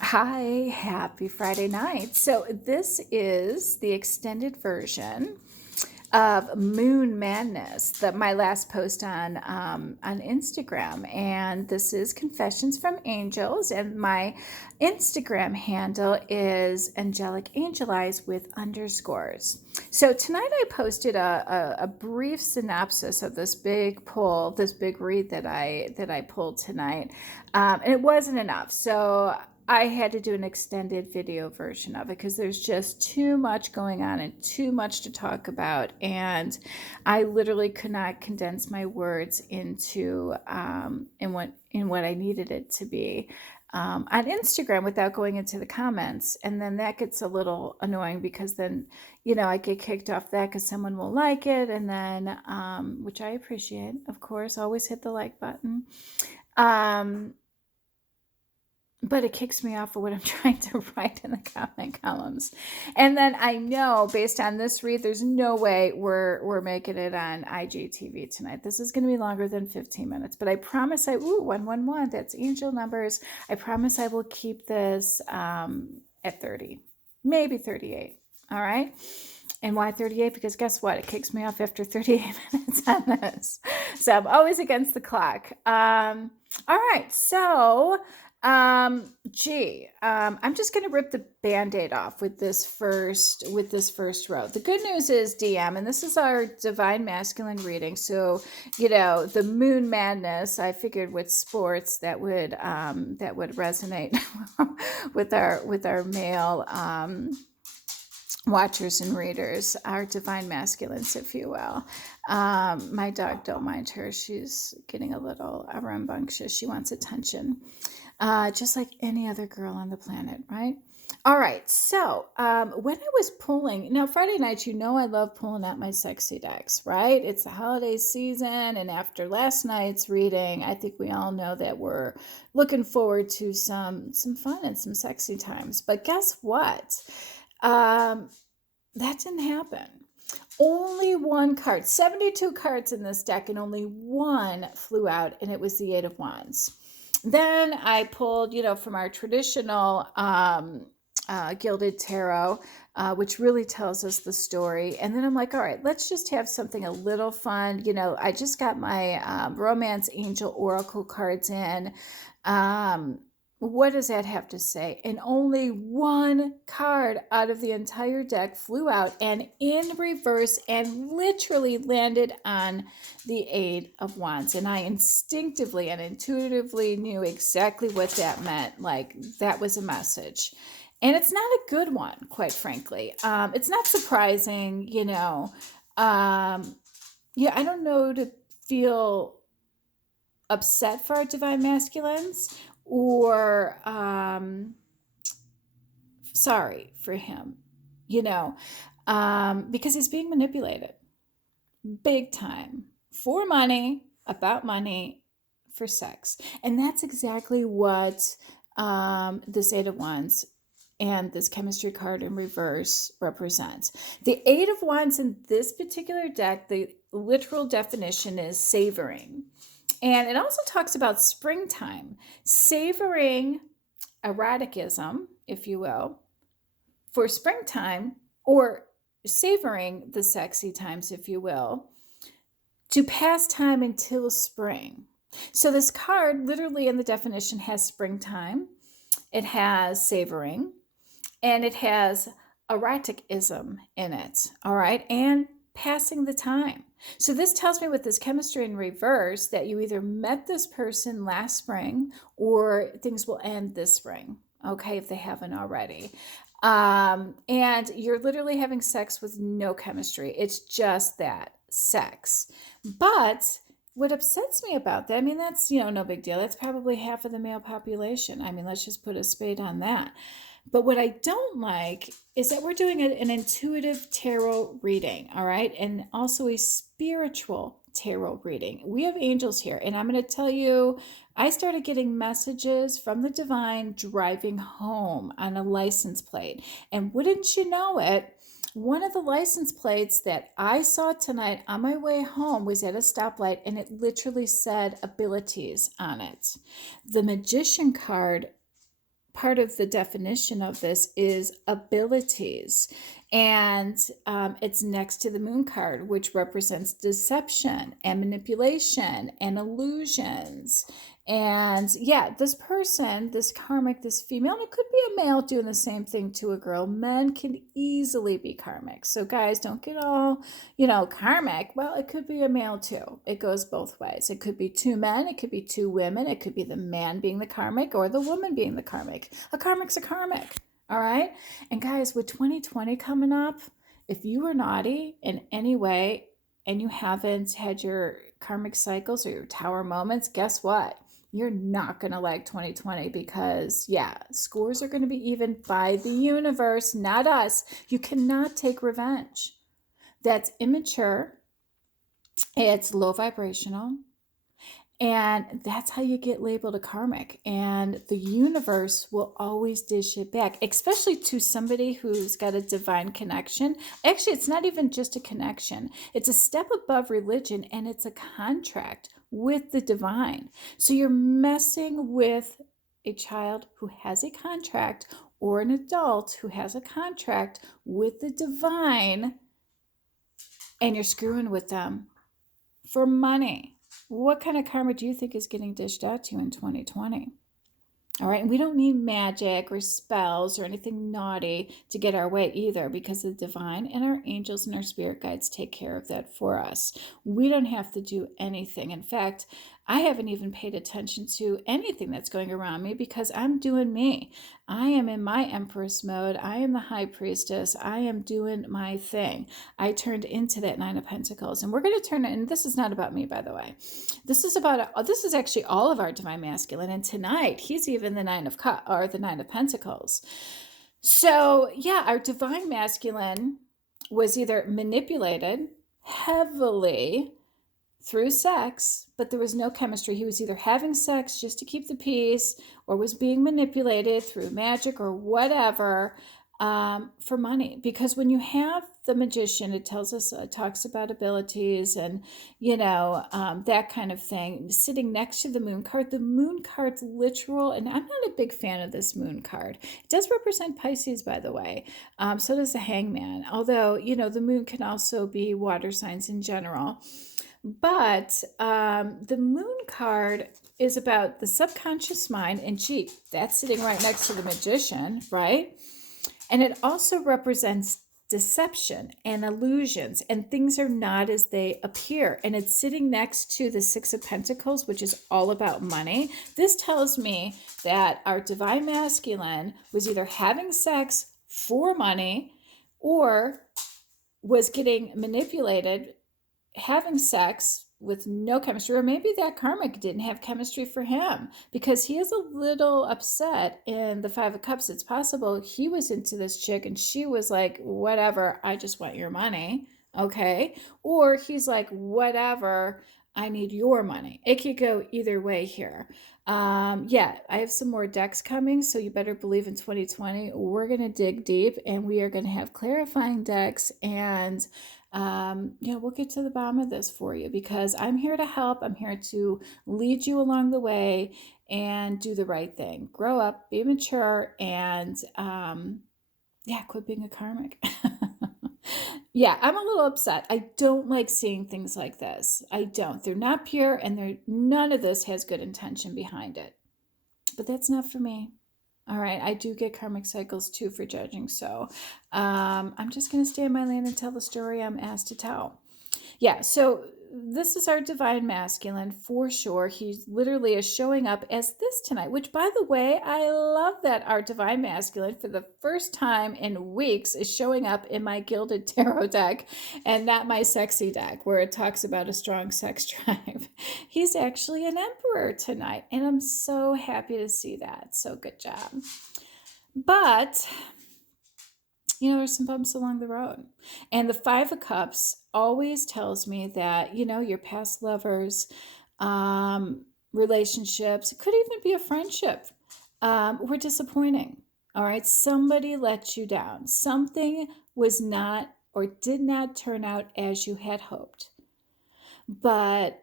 Hi, happy Friday night. So, this is the extended version of Moon Madness, that my last post on Instagram, and this is Confessions from Angels, and my Instagram handle is Angelic Angel Eyes with underscores. So tonight I posted a brief synopsis of this big pull, this big read that I pulled tonight, and it wasn't enough. So I had to do an extended video version of it because there's just too much going on and too much to talk about. And I literally could not condense my words into in what I needed it to be on Instagram without going into the comments. And then that gets a little annoying because then, I get kicked off that because someone will like it. And then, which I appreciate, of course, always hit the like button. Um, but it kicks me off of what I'm trying to write in the comment columns. And then I know based on this read, there's no way we're making it on IGTV tonight. This is going to be longer than 15 minutes, but I promise 111, that's angel numbers. I promise I will keep this at 30, maybe 38. All right. And why 38? Because guess what? It kicks me off after 38 minutes on this. So I'm always against the clock. All right. So I'm just going to rip the band-aid off with this first row. The good news is DM, and this is our divine masculine reading. So, the moon madness, I figured with sports that would resonate with our male watchers and readers, our divine masculines, if you will. My dog, don't mind her. She's getting a little rambunctious. She wants attention, just like any other girl on the planet, right? All right. So when I was pulling, now Friday nights, I love pulling out my sexy decks, right? It's the holiday season. And after last night's reading, I think we all know that we're looking forward to some fun and some sexy times. But guess what? Um, that didn't happen. Only one card, 72 cards in this deck, and only one flew out, and it was the Eight of Wands. Then I pulled, from our traditional Gilded Tarot, which really tells us the story. And then I'm like, all right, let's just have something a little fun. I just got my Romance Angel Oracle cards in. Um, what does that have to say? And only one card out of the entire deck flew out and in reverse and literally landed on the Eight of Wands. And I instinctively and intuitively knew exactly what that meant. Like, that was a message. And it's not a good one, quite frankly. It's not surprising, Yeah, I don't know to feel upset for our divine masculines or sorry for him, you know, because he's being manipulated big time for money, about money, for sex. And that's exactly what this Eight of Wands and this chemistry card in reverse represents. The Eight of Wands in this particular deck, the literal definition is savoring. And it also talks about springtime, savoring eroticism, if you will, for springtime, or savoring the sexy times, if you will, to pass time until spring. So this card literally in the definition has springtime, it has savoring, and it has eroticism in it, all right, and passing the time. So this tells me with this chemistry in reverse that you either met this person last spring or things will end this spring, okay, if they haven't already. And you're literally having sex with no chemistry. It's just that sex. But what upsets me about that, I mean, that's, no big deal. That's probably half of the male population. I mean, let's just put a spade on that. But what I don't like is that we're doing an intuitive tarot reading, all right? And also a spiritual tarot reading. We have angels here, and I'm going to tell you, I started getting messages from the divine driving home on a license plate. And wouldn't you know it, one of the license plates that I saw tonight on my way home was at a stoplight, and it literally said abilities on it. The magician card part of the definition of this is abilities. And it's next to the moon card, which represents deception and manipulation and illusions. And yeah, this person, this karmic, this female, and it could be a male doing the same thing to a girl. Men can easily be karmic. So guys, don't get all, karmic. Well, it could be a male too. It goes both ways. It could be two men. It could be two women. It could be the man being the karmic or the woman being the karmic. A karmic's a karmic. All right. And guys, with 2020 coming up, if you were naughty in any way and you haven't had your karmic cycles or your tower moments, guess what? You're not going to like 2020 because, yeah, scores are going to be even by the universe, not us. You cannot take revenge. That's immature. It's low vibrational. And that's how you get labeled a karmic. And the universe will always dish it back, especially to somebody who's got a divine connection. Actually, it's not even just a connection. It's a step above religion, and it's a contract with the divine. So you're messing with a child who has a contract or an adult who has a contract with the divine, and you're screwing with them for money. What kind of karma do you think is getting dished out to you in 2020? All right, and we don't need magic or spells or anything naughty to get our way either, because the divine and our angels and our spirit guides take care of that for us. We don't have to do anything. In fact, I haven't even paid attention to anything that's going around me because I'm doing me. I am in my Empress mode. I am the High Priestess. I am doing my thing. I turned into that Nine of Pentacles, and we're going to turn it, and this is not about me, by the way. This is actually all of our Divine Masculine, and tonight he's even the Nine of Pentacles. So yeah, our Divine Masculine was either manipulated heavily through sex, but there was no chemistry. He was either having sex just to keep the peace or was being manipulated through magic or whatever for money. Because when you have the Magician, it talks about abilities and, that kind of thing. Sitting next to the moon card's literal, and I'm not a big fan of this moon card. It does represent Pisces, by the way. So does the Hangman. Although, the moon can also be water signs in general. But the moon card is about the subconscious mind, and gee, that's sitting right next to the Magician, right? And it also represents deception and illusions, and things are not as they appear. And it's sitting next to the Six of Pentacles, which is all about money. This tells me that our Divine Masculine was either having sex for money or was getting manipulated, having sex with no chemistry, or maybe that karmic didn't have chemistry for him because he is a little upset in the Five of Cups. It's possible he was into this chick and she was like, whatever, I just want your money. Okay. Or he's like, whatever, I need your money. It could go either way here. I have some more decks coming, so you better believe in 2020 we're going to dig deep and we are going to have clarifying decks, and we'll get to the bottom of this for you because I'm here to help. I'm here to lead you along the way and do the right thing. Grow up, be mature, and quit being a karmic. Yeah, I'm a little upset. I don't like seeing things like this. I don't. They're not pure, and none of this has good intention behind it. But that's not for me. All right, I do get karmic cycles too for judging, so I'm just going to stay in my lane and tell the story I'm asked to tell. Yeah, so this is our Divine Masculine for sure. He literally is showing up as this tonight, which, by the way, I love that our Divine Masculine for the first time in weeks is showing up in my Gilded Tarot deck and not my sexy deck where it talks about a strong sex drive. He's actually an Emperor tonight, and I'm so happy to see that. So good job. But there's some bumps along the road. And the Five of Cups always tells me that, your past lovers, relationships, it could even be a friendship, were disappointing. All right. Somebody let you down. Something was not or did not turn out as you had hoped. But,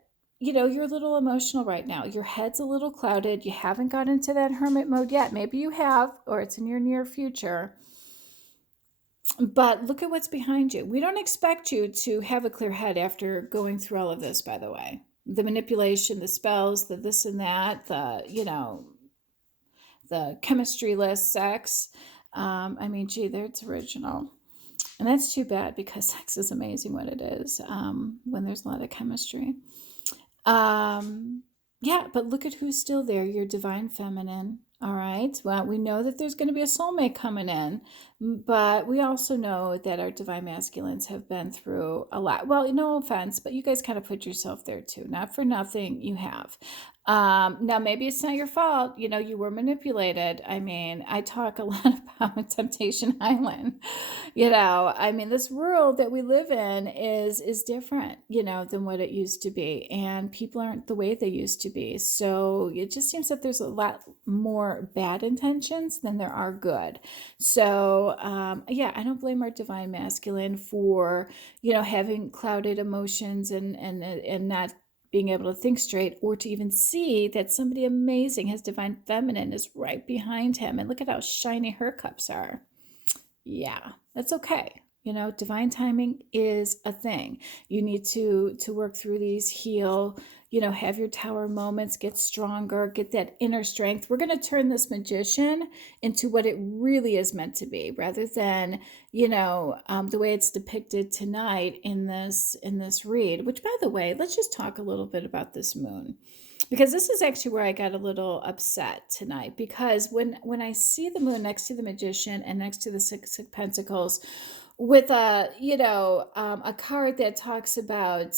you're a little emotional right now. Your head's a little clouded. You haven't got into that hermit mode yet. Maybe you have, or it's in your near future. But look at what's behind you. We don't expect you to have a clear head after going through all of this, by the way. The manipulation, the spells, the this and that, the chemistry list, sex. I mean, gee, that's original. And that's too bad because sex is amazing when it is, when there's a lot of chemistry. Yeah, but look at who's still there. Your divine feminine. All right. Well, we know that there's going to be a soulmate coming in, but we also know that our divine masculines have been through a lot. Well, no offense, but you guys kind of put yourself there too. Not for nothing, you have. Now, maybe it's not your fault. You were manipulated. I mean, I talk a lot about Temptation Island. I mean, this world that we live in is different, than what it used to be. And people aren't the way they used to be. So it just seems that there's a lot more bad intentions than there are good. So, yeah, I don't blame our divine masculine for, having clouded emotions and not being able to think straight, or to even see that somebody amazing, his divine feminine, is right behind him. And look at how shiny her cups are. Yeah, that's okay. Divine timing is a thing. You need to work through these, heal, have your tower moments, get stronger, get that inner strength. We're going to turn this magician into what it really is meant to be, rather than, the way it's depicted tonight in this read, which, by the way, let's just talk a little bit about this moon. Because this is actually where I got a little upset tonight, because when I see the moon next to the magician and next to the Six of Pentacles with a card that talks about,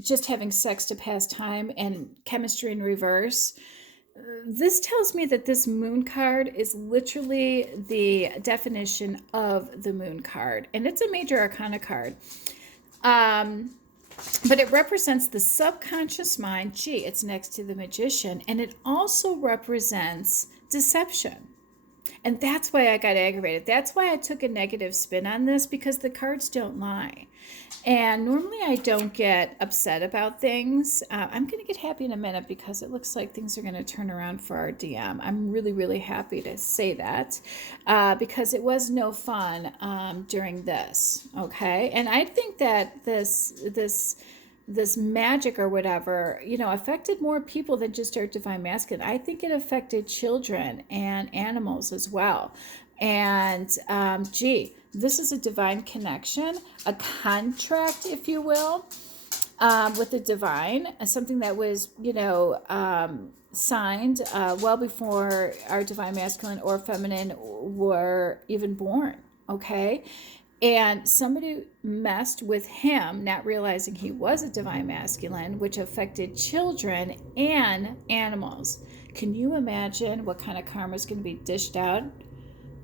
just having sex to pass time and chemistry in reverse, this tells me that this moon card is literally the definition of the moon card. And it's a major arcana card. But it represents the subconscious mind. Gee, it's next to the magician. And it also represents deception. And that's why I got aggravated. That's why I took a negative spin on this, because the cards don't lie. And normally I don't get upset about things. I'm going to get happy in a minute, because it looks like things are going to turn around for our DM. I'm really, really happy to say that, because it was no fun during this. Okay. And I think that this magic or whatever, affected more people than just our divine masculine. I think it affected children and animals as well. And gee, this is a divine connection, a contract, if you will, with the divine, something that was, signed well before our divine masculine or feminine were even born. Okay. And somebody messed with him, not realizing he was a divine masculine, which affected children and animals. Can you imagine what kind of karma is going to be dished out?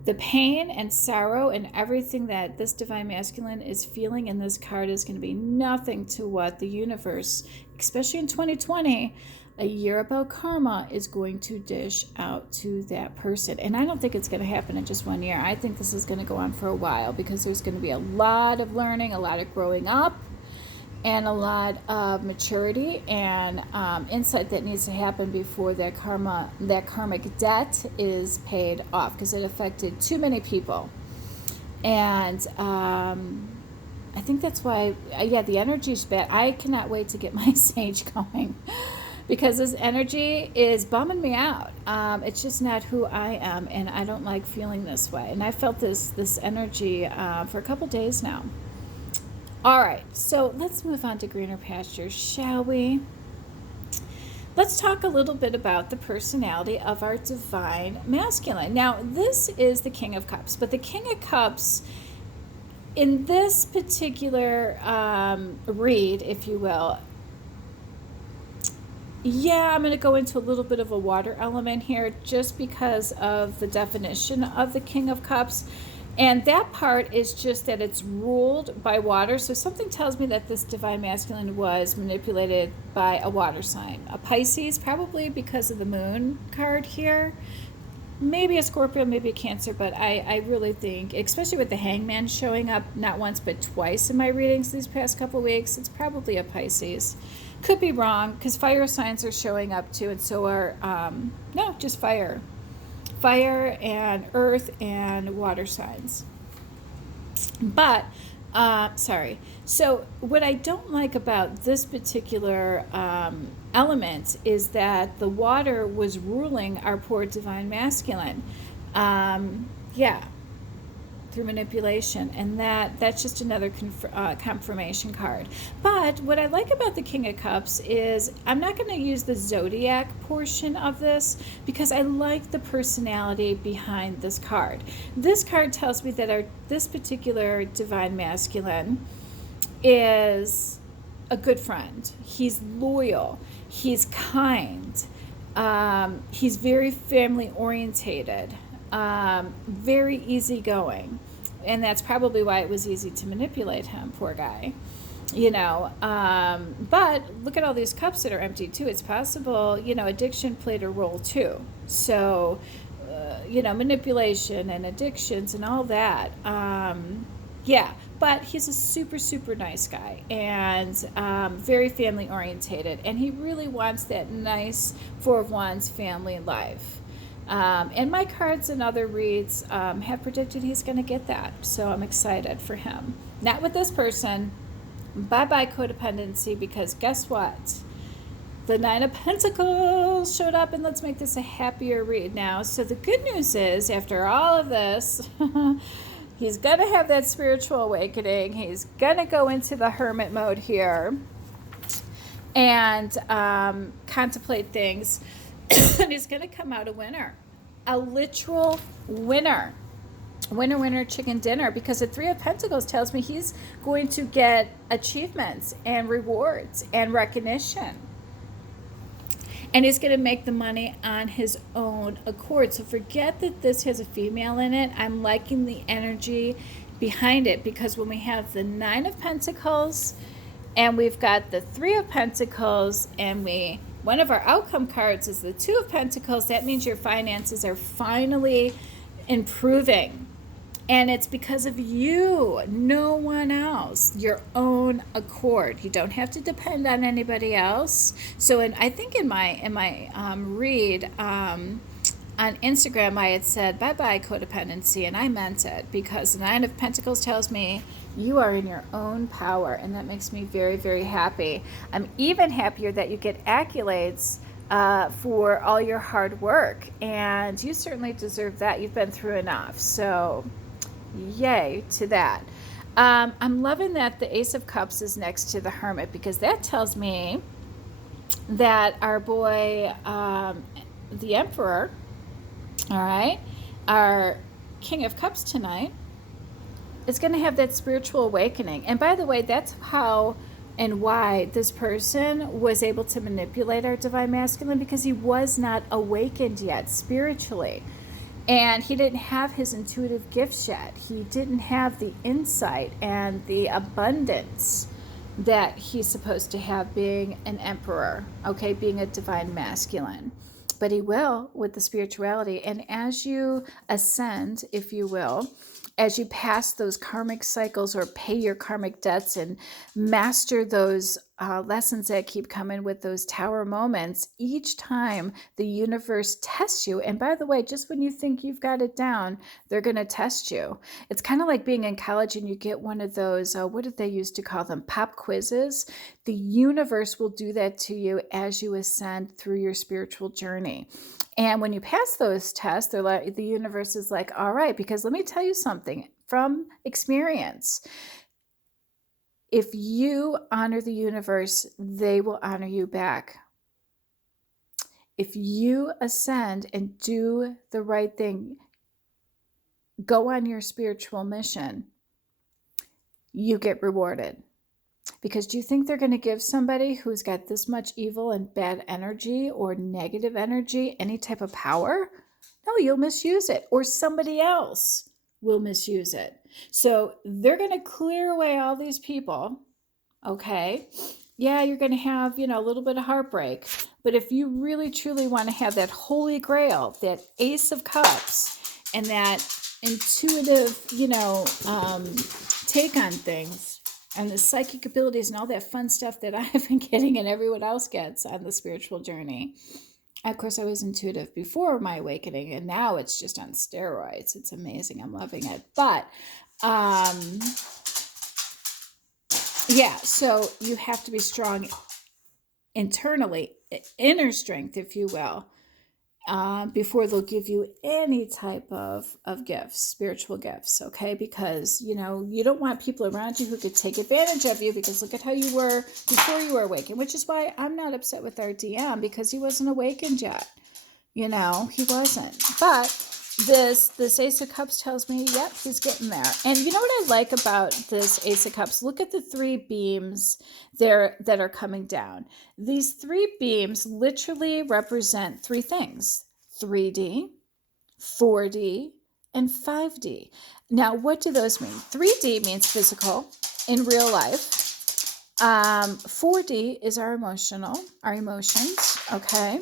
The pain and sorrow and everything that this divine masculine is feeling in this card is going to be nothing to what the universe, especially in 2020, a year about karma, is going to dish out to that person. And I don't think it's going to happen in just 1 year. I think this is going to go on for a while, because there's going to be a lot of learning, a lot of growing up, and a lot of maturity and insight that needs to happen before that karmic debt is paid off, because it affected too many people. And I think that's why, the energy's bad. I cannot wait to get my sage going, because this energy is bumming me out. It's just not who I am, and I don't like feeling this way. And I felt this energy for a couple days now. All right, so let's move on to greener pastures, shall we? Let's talk a little bit about the personality of our divine masculine. Now, this is the King of Cups, but the King of Cups, in this particular read, if you will, I'm going to go into a little bit of a water element here, just because of the definition of the King of Cups. And that part is just that it's ruled by water. So something tells me that this divine masculine was manipulated by a water sign. A Pisces, probably because of the moon card here. maybe a Scorpio, maybe a Cancer, but I really think, especially with the Hangman showing up not once but twice in my readings these past couple weeks, it's probably a Pisces. Could be wrong because fire signs are showing up too, and so are, no, just fire. Fire and earth and water signs. But, sorry. So, what I don't like about this particular element is that the water was ruling our poor divine masculine. Yeah, through manipulation, and that's just another confirmation card. But what I like about the King of Cups is I'm not going to use the zodiac portion of this because I like the personality behind this card. This card tells me that this particular divine masculine is a good friend. He's loyal, he's kind, he's very family orientated, very easygoing. And that's probably why it was easy to manipulate him, poor guy. But look at all these cups that are empty too. It's possible, addiction played a role too. So, manipulation and addictions and all that. Yeah, but he's a super, super nice guy and very family orientated. And he really wants that nice Four of Wands family life. And my cards and other reads have predicted he's going to get that. So I'm excited for him. Not with this person. Bye-bye codependency, because guess what? The Nine of Pentacles showed up, and let's make this a happier read now. So the good news is, after all of this, he's going to have that spiritual awakening. He's going to go into the hermit mode here and contemplate things. And he's going to come out a winner, a literal winner. Winner, winner, chicken dinner, because the Three of Pentacles tells me he's going to get achievements and rewards and recognition. And he's going to make the money on his own accord. So forget that this has a female in it. I'm liking the energy behind it, because when we have the Nine of Pentacles and we've got the Three of Pentacles and one of our outcome cards is the Two of Pentacles, that means your finances are finally improving. And it's because of you, no one else, your own accord. You don't have to depend on anybody else. So I think in my read on Instagram, I had said, bye-bye codependency, and I meant it, because the Nine of Pentacles tells me you are in your own power, and that makes me very, very happy. I'm even happier that you get accolades for all your hard work, and you certainly deserve that. You've been through enough, so yay to that. I'm loving that the Ace of Cups is next to the Hermit, because that tells me that our boy, the Emperor, all right, our King of Cups tonight, is going to have that spiritual awakening. And by the way, that's how and why this person was able to manipulate our divine masculine, because he was not awakened yet spiritually. And he didn't have his intuitive gifts yet. He didn't have the insight and the abundance that he's supposed to have being an emperor, okay, being a divine masculine. But he will with the spirituality. And as you ascend, if you will, as you pass those karmic cycles or pay your karmic debts and master those lessons that keep coming with those tower moments, each time the universe tests you. And by the way, just when you think you've got it down, they're going to test you. It's kind of like being in college and you get one of those, what did they used to call them? Pop quizzes. The universe will do that to you as you ascend through your spiritual journey. And when you pass those tests, they're like, the universe is like, all right, because let me tell you something from experience. If you honor the universe, they will honor you back. If you ascend and do the right thing, go on your spiritual mission, you get rewarded. Because do you think they're going to give somebody who's got this much evil and bad energy or negative energy any type of power? No, you'll misuse it, or somebody else will misuse it. So they're going to clear away all these people, okay? Yeah, you're going to have, a little bit of heartbreak. But if you really truly want to have that holy grail, that Ace of Cups, and that intuitive, take on things, and the psychic abilities and all that fun stuff that I've been getting and everyone else gets on the spiritual journey. Of course, I was intuitive before my awakening, and now it's just on steroids. It's amazing. I'm loving it. But um, yeah, so you have to be strong internally, inner strength, if you will, before they'll give you any type of gifts, spiritual gifts, okay? Because, you don't want people around you who could take advantage of you, because look at how you were before you were awakened, which is why I'm not upset with our DM, because he wasn't awakened yet. He wasn't. But this Ace of Cups tells me, yep, he's getting there. And you know what I like about this Ace of Cups? Look at the three beams there that are coming down. These three beams literally represent three things: 3D, 4D, and 5D. Now, what do those mean? 3D means physical, in real life. 4D is our emotions, okay?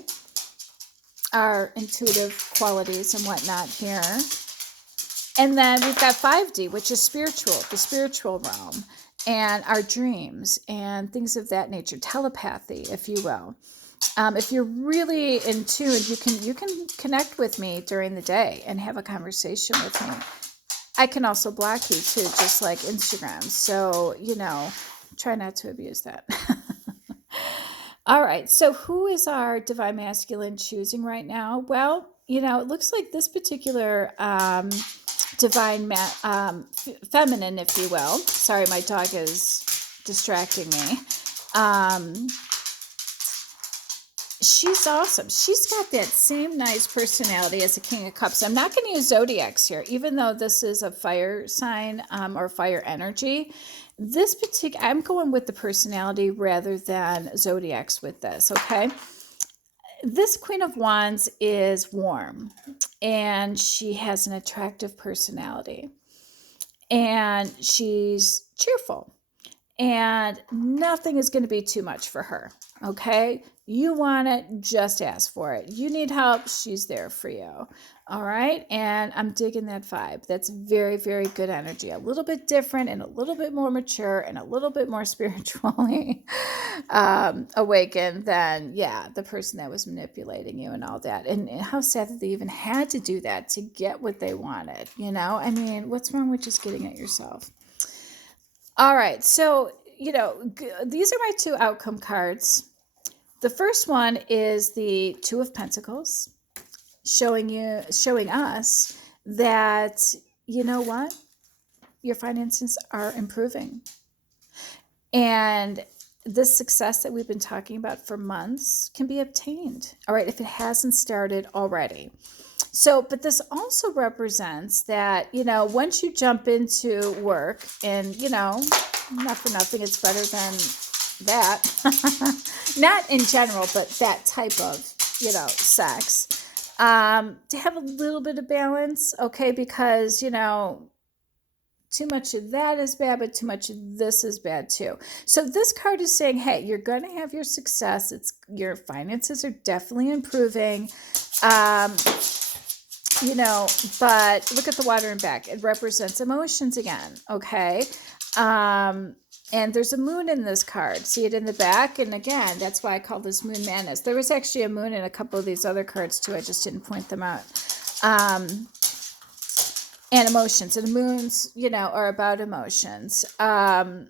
Our intuitive qualities and whatnot here. And then we've got 5D, which is the spiritual realm, and our dreams and things of that nature, telepathy, if you will. If you're really in tune, you can connect with me during the day and have a conversation with me. I can also block you too, just like Instagram. So, try not to abuse that. All right. So who is our divine masculine choosing right now? Well, it looks like this particular divine feminine, if you will. Sorry, my dog is distracting me. She's awesome. She's got that same nice personality as the King of Cups. I'm not going to use zodiacs here, even though this is a fire sign or fire energy. I'm going with the personality rather than zodiacs with this, okay? This Queen of Wands is warm, and she has an attractive personality, and she's cheerful, and nothing is going to be too much for her, okay? You want it, just ask for it. You need help, she's there for you. All right. And I'm digging that vibe. That's very, very good energy. A little bit different and a little bit more mature and a little bit more spiritually awakened than, the person that was manipulating you and all that. And how sad that they even had to do that to get what they wanted. I mean, what's wrong with just getting it yourself? All right. So, these are my two outcome cards. The first one is the Two of Pentacles, showing us that, you know what? Your finances are improving. And this success that we've been talking about for months can be obtained, all right, if it hasn't started already. So, but this also represents that, once you jump into work and, not for nothing, it's better than that. Not in general, but that type of, sex. To have a little bit of balance, okay, because, too much of that is bad, but too much of this is bad too. So this card is saying, hey, you're going to have your success. Your finances are definitely improving. But look at the water and back. It represents emotions again, okay? And there's a moon in this card. See it in the back? And again, that's why I call this Moon Madness. There was actually a moon in a couple of these other cards too. I just didn't point them out. And emotions. And the moons, are about emotions. That,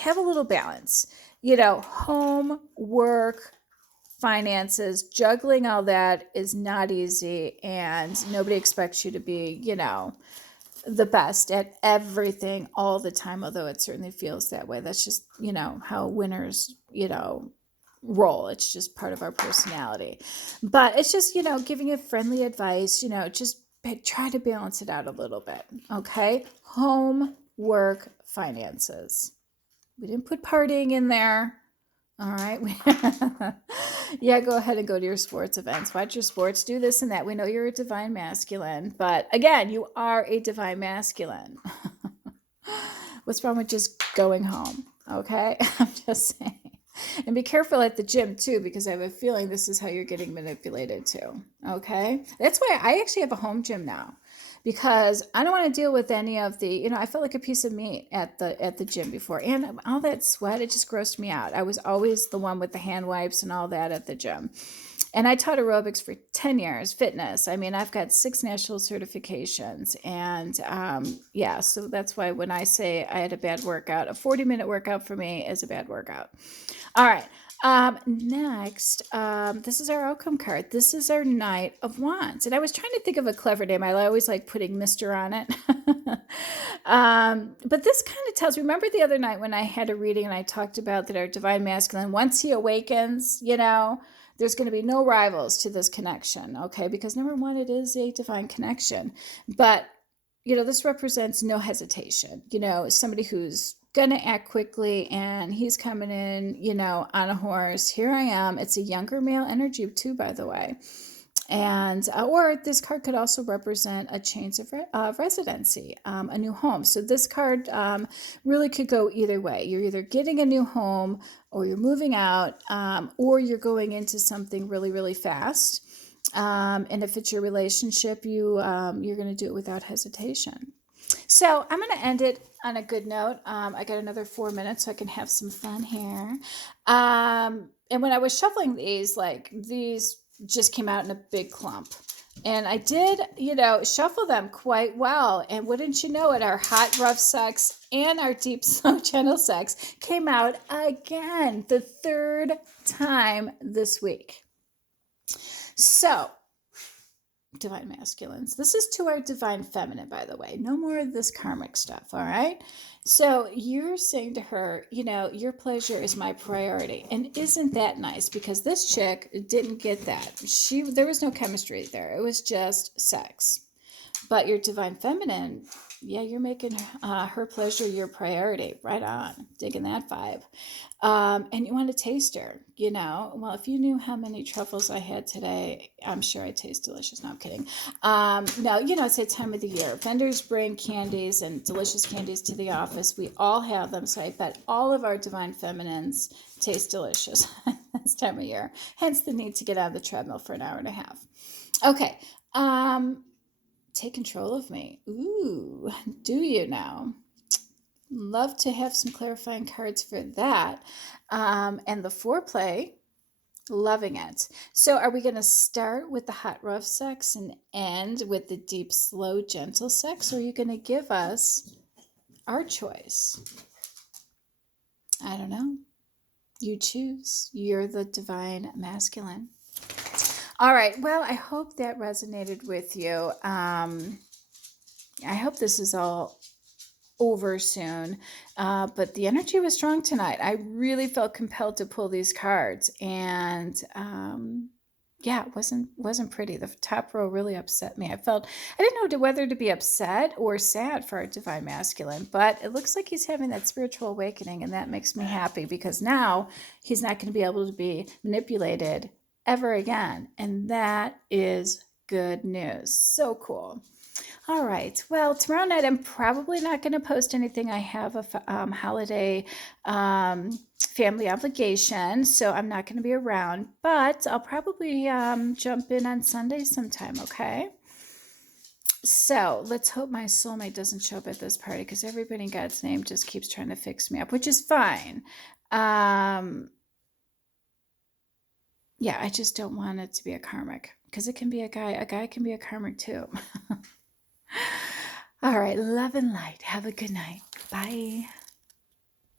have a little balance. Home, work, finances, juggling all that is not easy. And nobody expects you to be, the best at everything all the time, although it certainly feels that way. That's just, how winners, roll. It's just part of our personality. But it's just, giving you friendly advice, just try to balance it out a little bit. Okay. Home, work, finances. We didn't put partying in there. All right. Yeah, go ahead and go to your sports events. Watch your sports. Do this and that. We know you're a divine masculine. But again, you are a divine masculine. What's wrong with just going home? Okay. I'm just saying. And be careful at the gym too, because I have a feeling this is how you're getting manipulated too. Okay. That's why I actually have a home gym now, because I don't want to deal with any of the, I felt like a piece of meat at the gym before. And all that sweat, it just grossed me out. I was always the one with the hand wipes and all that at the gym. And I taught aerobics for 10 years, fitness. I mean, I've got 6 national certifications. And yeah, so that's why when I say I had a bad workout, a 40-minute workout for me is a bad workout. All right. Next, this is our outcome card. This is our Knight of Wands. And I was trying to think of a clever name. I always like putting Mr. on it. But this kind of tells, remember the other night when I had a reading and I talked about that our divine masculine, once he awakens, there's going to be no rivals to this connection. Okay. Because number one, it is a divine connection, but this represents no hesitation. Somebody who's going to act quickly, and he's coming in, on a horse. Here I am. It's a younger male energy too, by the way. And, or this card could also represent a change of residency, a new home. So this card really could go either way. You're either getting a new home, or you're moving out, or you're going into something really, really fast. And if it's your relationship, you're going to do it without hesitation. So I'm going to end it on a good note. I got another 4 minutes, so I can have some fun here. And when I was shuffling these just came out in a big clump. And I did, shuffle them quite well. And wouldn't you know it, our hot, rough sex and our deep, slow, gentle sex came out again, the third time this week. So, divine masculines, this is to our divine feminine, by the way. No more of this karmic stuff, all right? So you're saying to her, your pleasure is my priority. And isn't that nice? Because this chick didn't get that. There was no chemistry there. It was just sex. But your divine feminine, yeah, you're making her pleasure your priority. Right on. Digging that vibe. And you want to taste her, Well, if you knew how many truffles I had today, I'm sure I taste delicious. No, I'm kidding. No, it's that time of the year. Vendors bring candies and delicious candies to the office. We all have them. So I bet all of our divine feminines taste delicious this time of year. Hence the need to get on the treadmill for an hour and a half. Okay. Take control of me. Ooh, do you now? Love to have some clarifying cards for that. And the foreplay, loving it. So are we going to start with the hot, rough sex and end with the deep, slow, gentle sex? Or are you going to give us our choice? I don't know. You choose. You're the divine masculine. All right. Well, I hope that resonated with you. I hope this is all over soon. But the energy was strong tonight. I really felt compelled to pull these cards. And yeah, it wasn't pretty. The top row really upset me. I didn't know whether to be upset or sad for our divine masculine, but it looks like he's having that spiritual awakening, and that makes me happy, because now he's not going to be able to be manipulated ever again. And that is good news. So cool. All right. Well, tomorrow night I'm probably not going to post anything. I have a holiday family obligation, so I'm not going to be around. But I'll probably jump in on Sunday sometime. Okay. So let's hope my soulmate doesn't show up at this party, because everybody in God's name just keeps trying to fix me up, which is fine. Yeah, I just don't want it to be a karmic, because it can be a guy. A guy can be a karmic too. All right. Love and light. Have a good night. Bye.